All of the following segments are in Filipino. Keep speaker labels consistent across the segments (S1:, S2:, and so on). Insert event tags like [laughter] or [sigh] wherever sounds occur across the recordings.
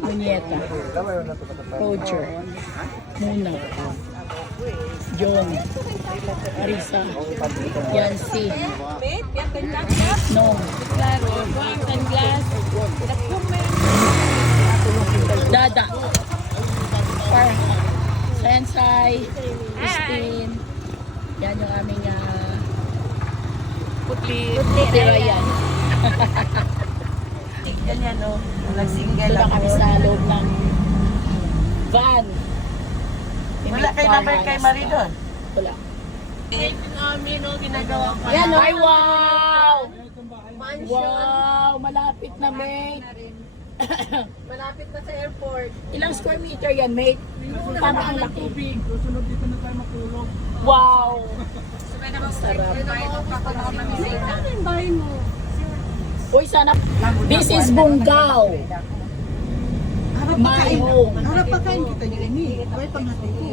S1: Muñeta. Roger. Muna. John. Arisa. Yancy. Nong. Dada. Farha. Sensai. Christine. Yan yung aming uh,
S2: Puti.
S1: si Ryan. [laughs]
S2: Ganyan o. Nag-single
S1: Doon lang kami sa loob ng van.
S2: Wala kay number kay Marie doon.
S1: Wala.
S2: namin o, ginagawa pa.
S1: Yan, ay wow! Wow, malapit na, mate. [coughs]
S3: Malapit na sa airport.
S1: Ilang square meter yan, mate? Parang ang laki.
S4: Susunod dito na tayo matulog.
S1: Wow! Sarap.
S3: Ano yung bahay mo?
S1: Uy, sana. This is Bungaw. My home.
S4: Harap pa kain kita niyo ini. Kaya pang natin ko.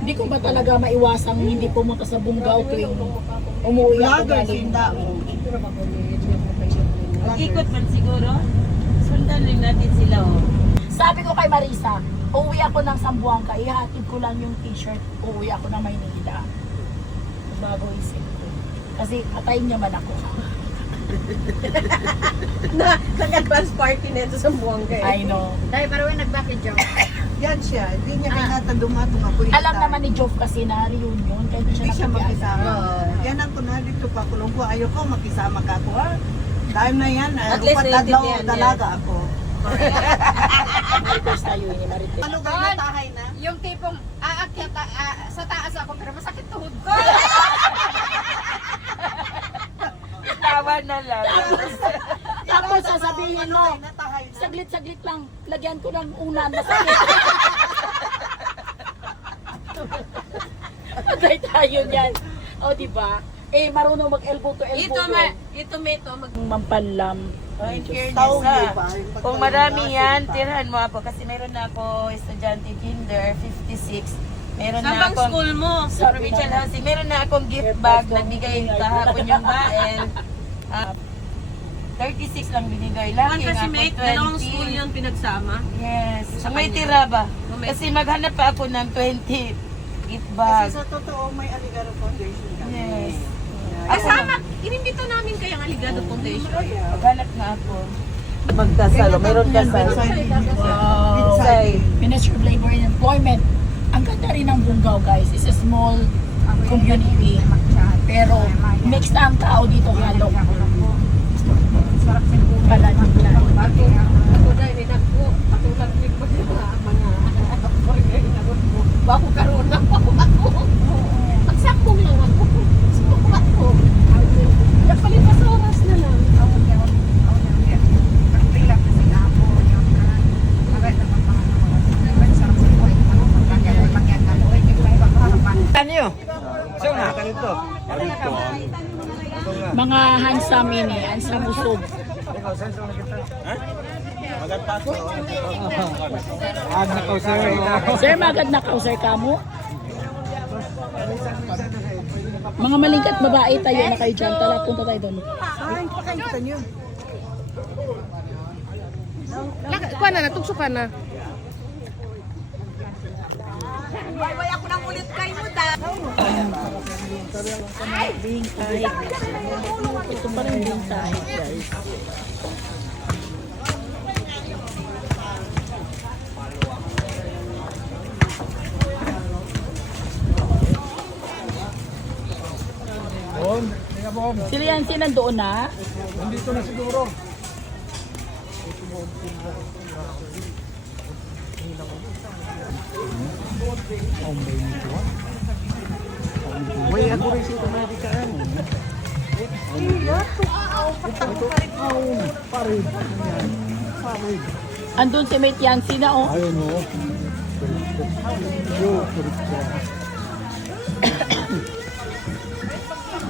S1: Hindi ko ba talaga maiwasang hindi pumunta sa Bungaw tuwing umuwi ako galing.
S4: sinda.
S2: Mag-ikot man siguro. Sundan lang natin sila o.
S1: Sabi ko kay Marisa, uuwi ako ng Sambuanga, ihatid ko lang yung t-shirt, uuwi ako ng Maynila. Bago isip ko. Kasi patayin niya man ako. [laughs]
S3: Na, nag-advance party na ito sa Buanga
S1: I know.
S3: Dahil pero when nag-bakit joke.
S4: Yan siya. Hindi niya kaya dumatong ako.
S1: Alam naman ni Jove kasi na reunion, kaya di siya
S4: Hindi siya
S1: nagkabiasa.
S4: makisama. Yan ang kunwari dito pa kulong ko. Ayoko makisama ka ako. ha? Time na yan.
S3: At
S4: At
S3: least
S4: upat adlaw
S3: naiintindihan niya.
S4: dalaga ako. [laughs]
S1: Marites tayo ni Marites.
S4: Ano ka natahay na?
S3: Yung tipong aakyat ah, sa taas ako pero masakit tuhod ko.
S2: Tawa na lang.
S1: Tapos sasabihin mo, saglit-saglit lang, lagyan ko ng unan, masakit. [laughs] Patay tayo niyan. O, di ba? Eh, marunong mag-elbow to elbow.
S3: ito ma, ito may ito mag
S1: Mampanlam.
S2: Oh, in fairness ha.
S4: Yung
S2: Kung marami yan, tirahan mo ako. Kasi meron na ako estudyante kinder, 56. Meron
S3: Saan
S2: na akong
S3: school mo?
S2: sa provincial housing. Meron na akong gift bag. Nagbigay kahapon yung bael. [laughs] Ah, 36 lang binigay. Laki
S3: kasi
S2: ako,
S3: mate, dalawang
S2: 20.
S3: school yung pinagsama.
S2: Yes.
S3: Sa
S2: may
S3: kanya.
S2: tira ba?
S3: Oh, may-
S2: Kasi maghanap pa ako ng 20 gift
S4: Kasi
S2: bag.
S4: sa totoo may Aligaro Foundation kami.
S2: Yes.
S3: Ay, sama! Inimbita namin kayang Aligado Foundation.
S2: Maghanap nga ako. Magkasalo. Meron kasalo.
S1: Wow.
S2: Say,
S1: Ministry of Labor and Employment. Ang ganda rin ng Bungaw, guys. It's a small community. Pero mixed ang tao dito halo. Pala nila.
S3: Ako dahil ninagpo. Ako lang ko mga mga Bako karoon na ako ako. Pagsakong lang ako. Sakong ako. Nakalipas oras na lang.
S1: Mga handsome ini, handsome usog. Sir, magad na kausar ka mo? Mga malingkat babae tayo na kayo dyan. Tala, punta tayo doon.
S4: Kain pa kita niyo.
S3: Kuha na, natugso ka na.
S1: Being kahit. Ito pa rin being kahit, guys. Sila yan, si nandoon na?
S4: Nandito na siguro. Way ako rin sa Amerika yan. Parid. Parid.
S1: Andun si Mate Yancy na, oh.
S4: Ayun o. Yo, parid ka.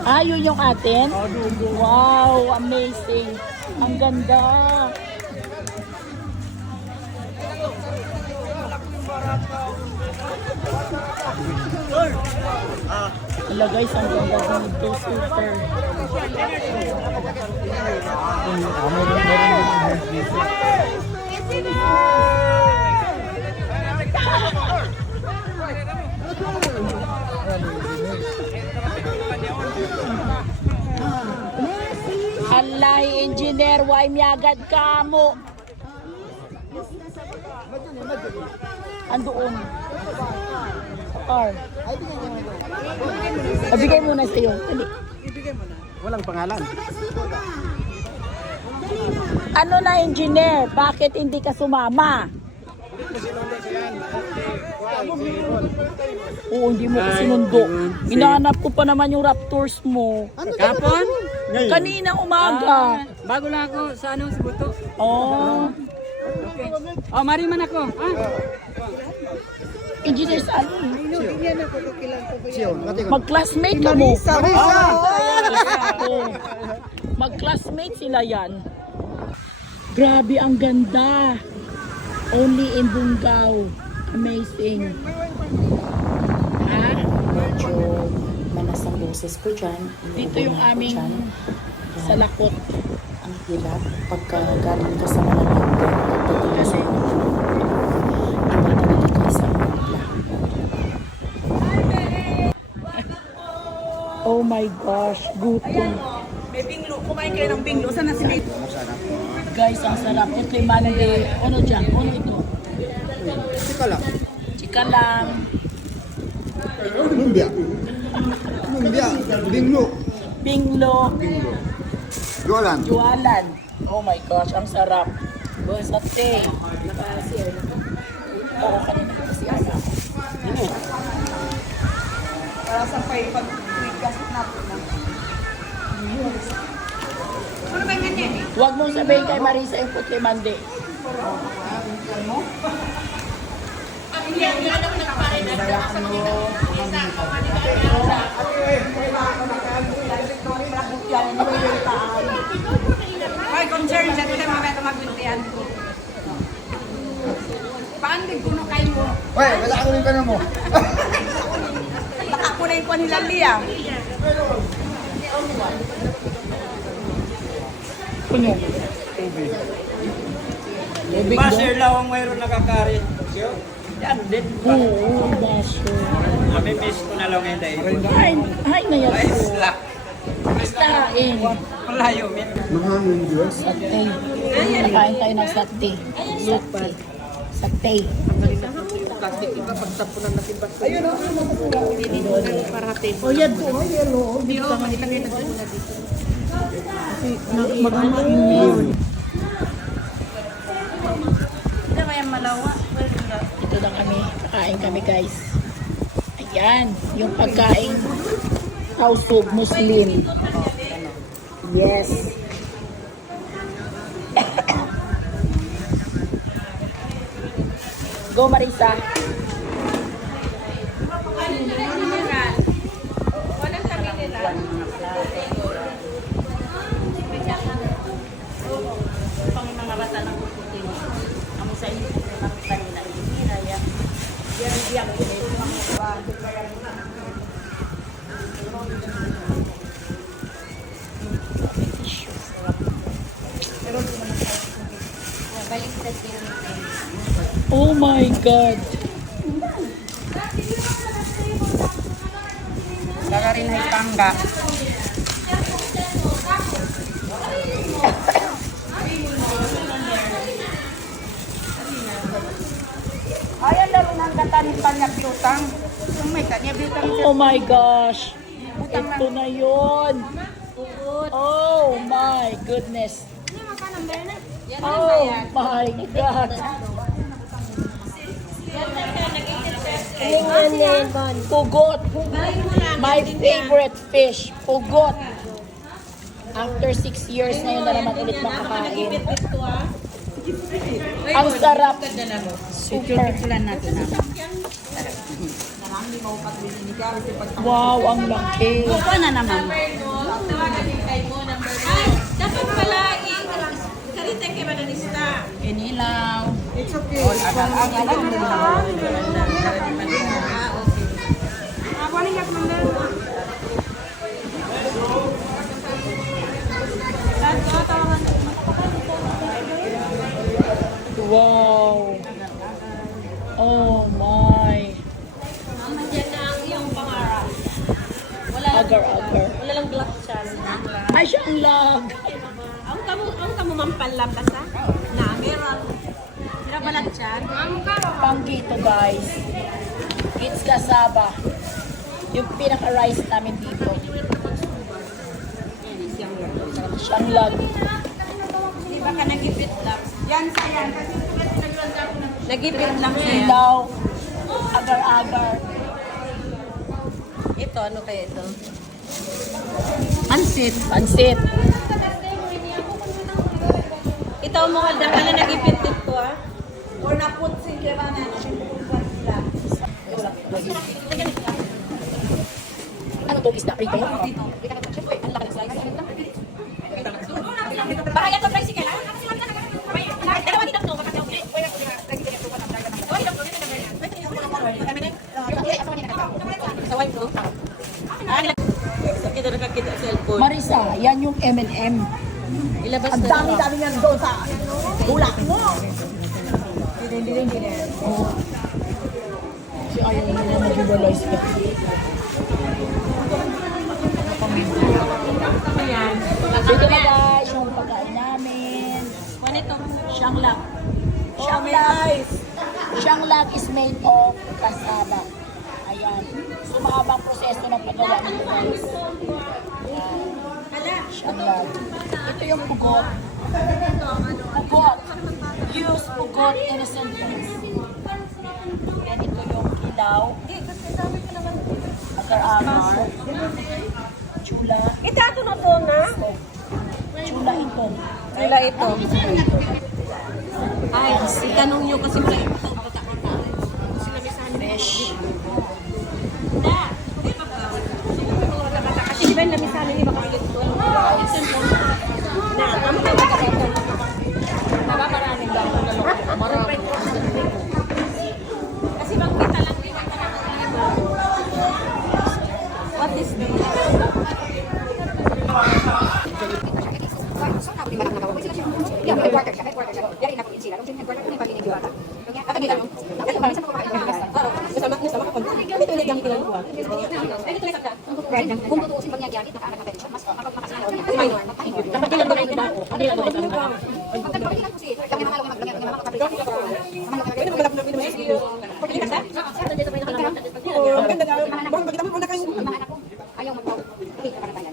S1: Ah, yun yung atin? Wow, amazing. Ang ganda. Hala guys, ang ganda dito, super. Meron, meron din ang heart dito.
S3: Alay, engineer, why miyagad ka mo? Andoon. Andoon car. Ah, Bigay mo na sa'yo. Dali.
S5: Walang pangalan.
S3: Ano na engineer? Bakit hindi ka sumama? Oo, hindi mo ko sinundo. Hinahanap ko pa naman yung Raptors mo.
S5: Kapon?
S3: Kanina umaga.
S5: Bago lang ako sa ano, si Buto.
S3: Oh.
S5: Oh, mari man ako. Ah.
S3: Engineer saan? Mag-classmate ka mo. Oo. Mag-classmate sila yan. Grabe, ang ganda. Only in Bungaw. Amazing. Ha?
S6: medyo manas ang boses ko dyan.
S3: Dito yung aming salakot.
S6: Ang hirap pagka galing ka sa malalambing pagdating ka sa mga iba talaga kayo sa umpla.
S3: Oh my gosh, gutom.
S2: May binglo. Kumain kayo ng binglo. Saan na si May?
S3: Guys, ang sarap. Ito yung mande. Ano dyan? Ano ito?
S5: Sika lang.
S3: Chika lang.
S5: Lumbia. Lumbia. Binglo.
S3: Binglo.
S5: Jolan.
S3: Jualan. Oh my gosh, ang sarap. Sate. Oo, kanina ko si Ana.
S2: Para sa pay pag na. Ano ba yung ganyan eh?
S3: Huwag mong sabihin kay Marisa yung puti mande.
S2: Ay, concern siya. Ito mga kaya magbintihan ko. Paandig ko no kayo mo.
S5: 喂, wala ako rin ka na mo. [laughs]
S2: Baka ko na yung kuha nila
S3: Puno. Tubig daw.
S7: Basher lang ang mayroon nakakari. Yan din.
S3: Oo, basher.
S7: Kami miss ko na lang ngayon dahil.
S3: Ay, ay na yan.
S7: Ay, slap.
S3: Kain.
S7: Malayo, min.
S5: Mahangin Diyos.
S3: Sate. Nakain tayo ng sate. Sate. Sate. Oh, yan to. Oh, yellow. Dito ka Mag-amain
S2: Hindi ba yung malawa?
S3: Ito na kami. Kakain kami guys. Ayan. Yung pagkain Tausog Muslim. Yes. Go Marisa.
S2: Pang mga bata ng kukutin. Amo sa inyo ng kanila. Hira ya. Yan diyan ko dito mga
S3: Oh my God.
S2: Saka rin ay pangga. Ayan laro ng katanin pa niya biyutang. Yung may kanya biyutang siya.
S3: Oh my gosh. Ito na yun. Oh my goodness. Oh my God. Pugot. My favorite fish. Pugot. After six years ngayon na naman ulit makakain. Ang sarap. Super. Wow, ang laki.
S2: Ito na naman.
S1: Dapat pala i-karita kay Mananista.
S2: Inilaw.
S3: Wow! Oh my!
S1: Mama, dyan na ang iyong pangarap.
S8: Wala lang, agar, agar. Wala lang black chan.
S1: Ay, siya ang lag! Ang kamo, ang kamo man ha? Na, meron. Meron ba lang
S8: chan? Pangkito guys. It's kasaba. Yung pinaka-rice namin dito. Siyang lag.
S3: Di ba ka nagipit lang? Yan sa yan. Kasi Nagipit lang siya.
S8: Ilaw. Agar-agar.
S3: Ito, ano kaya ito?
S8: Pansit. Pansit.
S3: Ito mo, ka na nagipit dito ah. Or naputsin ka ba na sila?
S8: To? Isda prito?
S3: Bahaya to tricycle ah. Dalawa dito to. Saway to. Ah, kita nakakita sa cellphone.
S8: Marisa, yan yung M&M.
S3: Ilabas
S8: Ang
S3: na
S8: dami-dami niyan doon sa bulak mo. Oo. Si ayaw nila mag-iwalay sila. Dito na guys, yung pagkain namin.
S3: Ano ito?
S8: Shanglak. Shanglak. Shanglak is made of cassava. Ayan. So, mahabang proseso ng paggawa nito guys. Shanglak. Ito yung pugot. Pugot. Use pugot innocent things. Yan ito yung kilaw. Agar-agar. Chula.
S3: Ito ako na to na.
S8: Chula ito.
S3: Sila ito. Ay, itanong nyo kasi sa
S8: Fish.
S3: Kasi di ba yung lamisan ni baka ito? Na, ang
S8: Nakakaraming lang na loob. Maraming.
S3: Kasi bang kita lang din ang What is this?
S1: Kung tutuusin pag niya kaanak natin siya, mas makapagmakasalaw niya. Ayaw magpau. Hindi ka panatayan.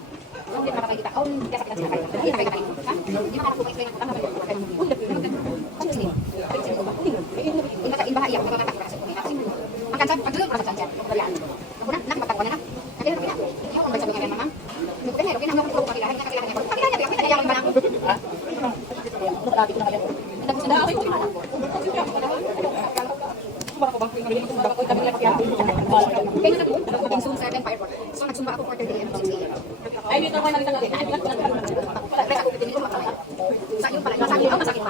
S1: Hindi ka makakita. Oh, hindi ka sakit sila kayo. Hindi ka kayo. Ha? Hindi ka makakita. Hindi ka makakita. Hindi ka imbahaya. Hindi ka makakita. Ang kansa, pag dulong para sa sansa. Wala. Ako na, nakapagpagwa na na. Kaya na pina. Ayaw, ang bansa mga mamang. Nagpapay, okay na, ako pakilahan. Pakilahan niya. Pakilahan niya. Pakilahan niya. Pakilahan niya.
S8: Grabe ko na kayo.
S1: Tapos na ako yung Kaya na po, yung Zoom 7 Fireball. So, nagsumba ako 4.30 a.m. to 6 a.m.
S3: Ay, dito ako nakita natin. Ay, dito ako
S1: Kaya ako, pinili ko makakaya. Sa iyo pala,